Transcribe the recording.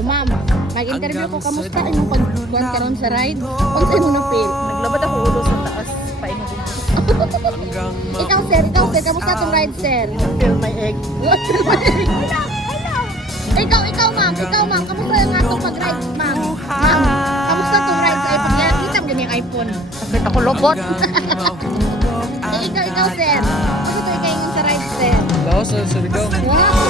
O ma'am, mag-interview ko, kamusta yung pagkuhan ka ron sa ride? Kung mo na feel? Naglabad ako ulo sa taas. Paingon din. Ikaw sir, kamusta itong ride sir? Feel my egg. Ikaw ma'am, kamusta yung atong pag-ride ma'am? Ma'am, kamusta itong ride sa iPhone? Kaya kita mo ganyan yung iPhone. Sakit ako lobot. Ikaw sir, kamusta ito ikaw yung sa ride sir? Laos sa Surigao. Wow,